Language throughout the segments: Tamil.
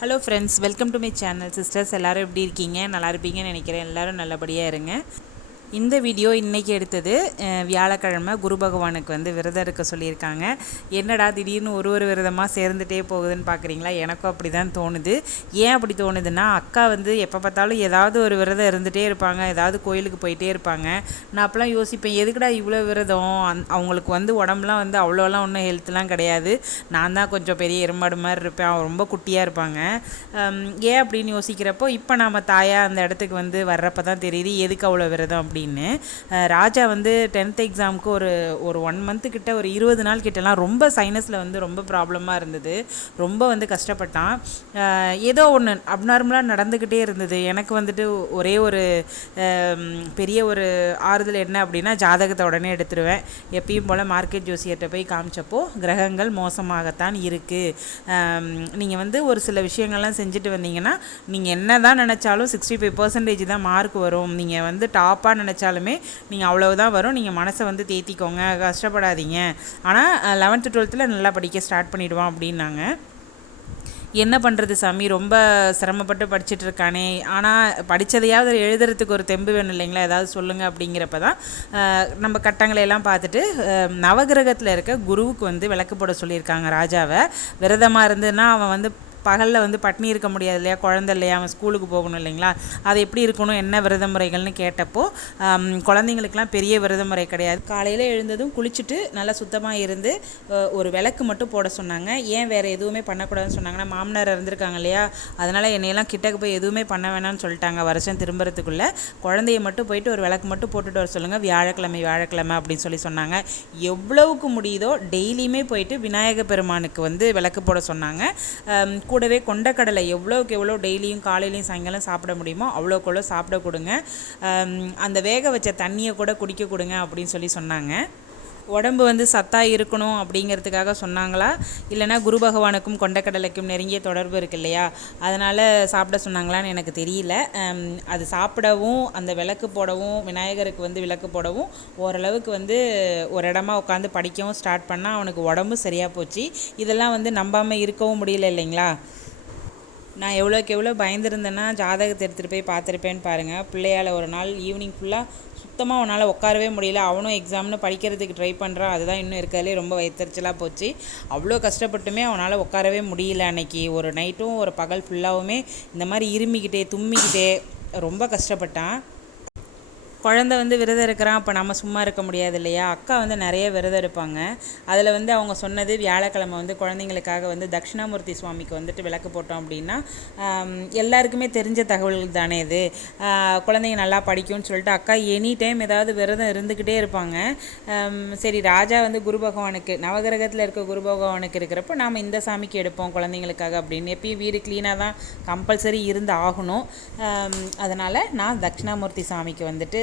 Hello friends welcome to my channel sisters எல்லோரும் எப்படி இருக்கீங்க? நல்லா இருப்பீங்கன்னு நினைக்கிறேன். எல்லோரும் நல்லபடியாக இருங்க. இந்த வீடியோ இன்றைக்கி எடுத்தது வியாழக்கிழமை குரு பகவானுக்கு வந்து விரதம் இருக்க சொல்லியிருக்காங்க. என்னடா திடீர்னு ஒரு ஒரு விரதமாக சேர்ந்துட்டே போகுதுன்னு பார்க்குறீங்களா எனக்கும் அப்படி தான் தோணுது. ஏன் அப்படி தோணுதுன்னா அக்கா வந்து எப்போ பார்த்தாலும் ஏதாவது ஒரு விரதம் இருந்துகிட்டே இருப்பாங்க ஏதாவது கோயிலுக்கு போயிட்டே இருப்பாங்க. நான் அப்போலாம் யோசிப்பேன் எதுக்குடா இவ்வளோ விரதம்? அந் அவங்களுக்கு வந்து உடம்புலாம் வந்து அவ்வளோலாம் ஒன்றும் ஹெல்த்லாம் கிடையாது. நான் தான் கொஞ்சம் பெரிய எருமாடு மாதிரி இருப்பேன் அவன் ரொம்ப குட்டியாக இருப்பாங்க. ஏன் அப்படின்னு யோசிக்கிறப்போ இப்போ நாம் தாயாக அந்த இடத்துக்கு வந்து வர்றப்ப தான் தெரியுது எதுக்கு அவ்வளோ விரதம் அப்படின்னு. ராஜா வந்து டென்த் எக்ஸாமுக்கு ஒரு ஒரு ஒன் மந்த்து கிட்ட ஒரு இருபது நாள் கிட்டலாம் ரொம்ப சைனஸில் வந்து ரொம்ப ப்ராப்ளமாக இருந்தது. ரொம்ப வந்து கஷ்டப்பட்டான். ஏதோ ஒன்று அப்நார்மலாக நடந்துக்கிட்டே இருந்தது. எனக்கு வந்துட்டு ஒரே ஒரு பெரிய ஒரு ஆறுதல் என்ன அப்படின்னா ஜாதகத்தை உடனே எடுத்துருவேன். எப்பயும் போல் மார்க்கெட் ஜோசியர்கிட்ட போய் காமிச்சப்போ கிரகங்கள் மோசமாகத்தான் இருக்குது நீங்கள் வந்து ஒரு சில விஷயங்கள்லாம் செஞ்சுட்டு வந்தீங்கன்னா நீங்கள் என்ன தான் நினச்சாலும் சிக்ஸ்டி ஃபைவ் பர்சன்டேஜ் தான் மார்க் வரும். நீங்கள் வந்து டாப்பாக நினச்சாலுமே நீங்கள் அவ்வளவுதான் வரும். நீங்கள் மனசை வந்து தேத்திக்கோங்க. கஷ்டப்படாதீங்க. ஆனால் லெவன்த்து டுவெல்த்தில் நல்லா படிக்க ஸ்டார்ட் பண்ணிவிடுவான் அப்படின்னாங்க. என்ன பண்ணுறது சாமி? ரொம்ப சிரமப்பட்டு படிச்சுட்டு இருக்கானே. ஆனால் படித்ததையாவது எழுதுறதுக்கு ஒரு தெம்பு வேணும் இல்லைங்களா? ஏதாவது சொல்லுங்கள் அப்படிங்கிறப்ப தான் நம்ம கட்டங்களை எல்லாம் பார்த்துட்டு நவகிரகத்தில் இருக்க குருவுக்கு வந்து விளக்கு போட சொல்லியிருக்காங்க ராஜாவை. விரதமாக இருந்ததுன்னா அவன் வந்து பகலில் வந்து பட்னி இருக்க முடியாது இல்லையா? குழந்தை இல்லையா? அவன் ஸ்கூலுக்கு போகணும் இல்லைங்களா? அது எப்படி இருக்கணும்? என்ன விரத முறைகள்னு கேட்டப்போ குழந்தைங்களுக்குலாம் பெரிய விரத முறை கிடையாது. காலையில் எழுந்ததும் குளிச்சுட்டு நல்லா சுத்தமாக இருந்து ஒரு விளக்கு மட்டும் போட சொன்னாங்க. ஏன் வேறு எதுவுமே பண்ணக்கூடாதுன்னு சொன்னாங்கன்னா மாமனார் இருந்திருக்காங்க இல்லையா? அதனால் என்னையெல்லாம் கிட்டக்கு போய் எதுவுமே பண்ண வேணாம்னு சொல்லிட்டாங்க வருஷம் திரும்புறதுக்குள்ளே. குழந்தைய மட்டும் போயிட்டு ஒரு விளக்கு மட்டும் போட்டுட்டு வர சொல்லுங்கள் வியாழக்கிழமை வியாழக்கிழமை அப்படின்னு சொல்லி சொன்னாங்க. எவ்வளவுக்கு முடியுதோ டெய்லியுமே போயிட்டு விநாயக பெருமானுக்கு வந்து விளக்கு போட சொன்னாங்க. கூடவே கொண்டக்கடலை எவ்வளோக்கு எவ்வளோ டெய்லியும் காலையிலையும் சாயங்காலம் சாப்பிட முடியுமோ அவ்வளோக்கு எவ்வளோ சாப்பிட கொடுங்க. அந்த வேக வச்ச தண்ணியை கூட குடிக்க கொடுங்க அப்படின்னு சொல்லி சொன்னாங்க. உடம்பு வந்து சத்தாக இருக்கணும் அப்படிங்கிறதுக்காக சொன்னாங்களா? இல்லைனா குரு பகவானுக்கும் கொண்டக்கடலைக்கும் நெருங்கிய தொடர்பு இருக்கு இல்லையா? அதனால் சாப்பிட சொன்னாங்களான்னு எனக்கு தெரியல. அது சாப்பிடவும் அந்த விளக்கு போடவும் விநாயகருக்கு வந்து விளக்கு போடவும் ஓரளவுக்கு வந்து ஒரு இடமா உட்காந்து படிக்கவும் ஸ்டார்ட் பண்ணால் அவனுக்கு உடம்பு சரியாக போச்சு. இதெல்லாம் வந்து நம்பாமல் இருக்கவும் முடியல இல்லைங்களா? நான் எவ்வளோக்கு எவ்வளோ பயந்துருந்தேன்னா ஜாதகத்தை எடுத்துகிட்டு போய் பார்த்துருப்பேன்னு பாருங்கள் பிள்ளையால் ஒரு நாள் ஈவினிங் ஃபுல்லாக சுத்தமாக அவனால் உட்காரவே முடியல. அவனும் எக்ஸாம்னு படிக்கிறதுக்கு ட்ரை பண்ணுறான் அதுதான் இன்னும் இருக்கிறதுலே ரொம்ப வயிற்றுச்சலாக போச்சு. அவ்வளோ கஷ்டப்பட்டுமே அவனால் உட்காரவே முடியல அன்னைக்கு. ஒரு நைட்டும் ஒரு பகல் ஃபுல்லாகவுமே இந்த மாதிரி இருமிக்கிட்டே தும்மிக்கிட்டே ரொம்ப கஷ்டப்பட்டான். குழந்த வந்து விரதம் இருக்கிறான் அப்போ நம்ம சும்மா இருக்க முடியாது இல்லையா அக்கா வந்து நிறைய விரதம் இருப்பாங்க. அதில் வந்து அவங்க சொன்னது வியாழக்கிழமை வந்து குழந்தைங்களுக்காக வந்து தட்சிணாமூர்த்தி சுவாமிக்கு வந்துட்டு விளக்கு போட்டோம் அப்படின்னா எல்லாருக்குமே தெரிஞ்ச தகவல்கள் தானே இது. குழந்தைங்க நல்லா படிக்கும்னு சொல்லிட்டு அக்கா எனி டைம் ஏதாவது விரதம் இருந்துக்கிட்டே இருப்பாங்க. சரி ராஜா வந்து குரு பகவானுக்கு நவகிரகத்தில் இருக்க குரு பகவானுக்கு இருக்கிறப்ப நாம் இந்த சாமிக்கு எடுப்போம் குழந்தைங்களுக்காக அப்படின்னு எப்பயும் வீடு க்ளீனாக தான் கம்பல்சரி இருந்து ஆகணும். அதனால் நான் தட்சிணாமூர்த்தி சாமிக்கு வந்துட்டு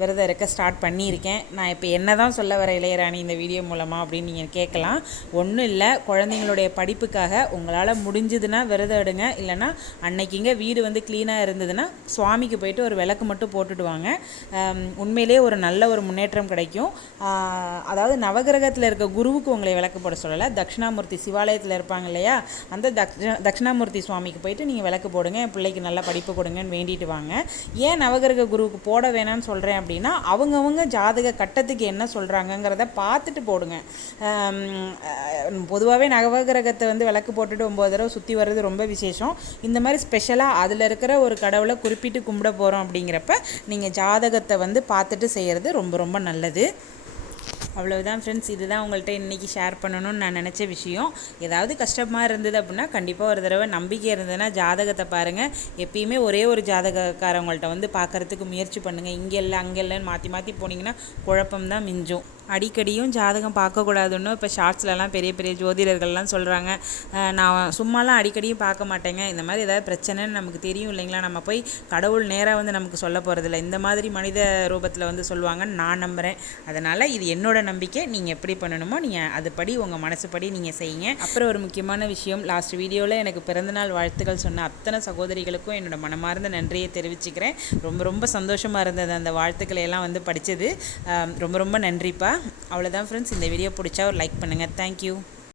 விரதம் இருக்க ஸ்டார்ட் பண்ணியிருக்கேன். நான் இப்போ என்ன தான் சொல்ல வர இளையராணி இந்த வீடியோ மூலமாக அப்படின்னு நீங்கள் கேட்கலாம். ஒன்றும் இல்லை குழந்தைங்களுடைய படிப்புக்காக உங்களால் முடிஞ்சதுன்னா விரதம் எடுங்க. இல்லைன்னா அன்னைக்குங்க வீடு வந்து க்ளீனாக இருந்ததுன்னா சுவாமிக்கு போயிட்டு ஒரு விளக்கு மட்டும் போட்டுடுவாங்க. உண்மையிலே ஒரு நல்ல ஒரு முன்னேற்றம் கிடைக்கும். அதாவது நவகிரகத்தில் இருக்க குருவுக்கு உங்களை விளக்கு போட சொல்லலை. தட்சிணாமூர்த்தி சிவாலயத்தில் இருப்பாங்க இல்லையா? அந்த தக்ஷ தட்சிணாமூர்த்தி சுவாமிக்கு போயிட்டு நீங்கள் விளக்கு போடுங்க. என் பிள்ளைக்கு நல்ல படிப்பு கொடுங்கன்னு வேண்டிட்டு வாங்க. ஏன் நவகிரக குருவுக்கு போட வேணாம்னு சொல்கிறேன் அப்படின்னா அவங்கவுங்க ஜாதக கட்டத்துக்கு என்ன சொல்கிறாங்கங்கிறத பார்த்துட்டு போடுங்க. பொதுவாகவே நவகிரகத்தை வந்து விளக்கு போட்டுட்டு ஒம்பது தடவை சுற்றி வர்றது ரொம்ப விசேஷம். இந்த மாதிரி ஸ்பெஷலாக அதில் இருக்கிற ஒரு கடவுளை குறிப்பிட்டு கும்பிட போகிறோம் அப்படிங்கிறப்ப நீங்கள் ஜாதகத்தை வந்து பார்த்துட்டு செய்கிறது ரொம்ப ரொம்ப நல்லது. அவ்வளவுதான் ஃப்ரெண்ட்ஸ் இதுதான் உங்கள்கிட்ட இன்றைக்கி ஷேர் பண்ணணும்னு நான் நினச்ச விஷயம். ஏதாவது கஷ்டமாக இருந்தது அப்படின்னா கண்டிப்பாக ஒரு தடவை நம்பிக்கை இருந்ததுன்னா ஜாதகத்தை பாருங்கள் எப்பயுமே ஒரே ஒரு ஜாதகக்காரவங்கள்ட்ட வந்து பார்க்கறதுக்கு முயற்சி பண்ணுங்கள் இங்கே இல்லை அங்கே இல்லைன்னு மாற்றி மாற்றி போனீங்கன்னா குழப்பம்தான் மிஞ்சும். அடிக்கடியும் ஜாதகம் பார்க்கக்கூடாதுன்னு இப்போ ஷார்ட்ஸ்லலாம் பெரிய பெரிய ஜோதிடர்கள்லாம் சொல்கிறாங்க நான் சும்மாலாம் அடிக்கடியும் பார்க்க மாட்டேங்க. இந்த மாதிரி ஏதாவது பிரச்சனைன்னு நமக்கு தெரியும் இல்லைங்களா? நம்ம போய் கடவுள் நேராக வந்து நமக்கு சொல்ல போகிறதில்ல இந்த மாதிரி மனித ரூபத்தில் வந்து சொல்லுவாங்கன்னு நான் நம்புகிறேன் அதனால் இது என்னோட நம்பிக்கை. நீங்கள் எப்படி பண்ணணுமோ நீங்கள் அதுபடி உங்கள் மனசுப்படி நீங்கள் செய்யுங்க. அப்புறம் ஒரு முக்கியமான விஷயம் லாஸ்ட் வீடியோவில் எனக்கு பிறந்தநாள் வாழ்த்துக்கள் சொன்ன அத்தனை சகோதரிகளுக்கும் என்னோட மனமார்ந்த நன்றியை தெரிவிச்சுக்கிறேன். ரொம்ப ரொம்ப சந்தோஷமாக இருந்தது அந்த வாழ்த்துக்களை எல்லாம் வந்து படித்தது ரொம்ப ரொம்ப நன்றிப்பா. அவ்வளோதான் ஃப்ரெண்ட்ஸ் இந்த வீடியோ பிடிச்சா ஒரு லைக் பண்ணுங்கள் தேங்க்யூ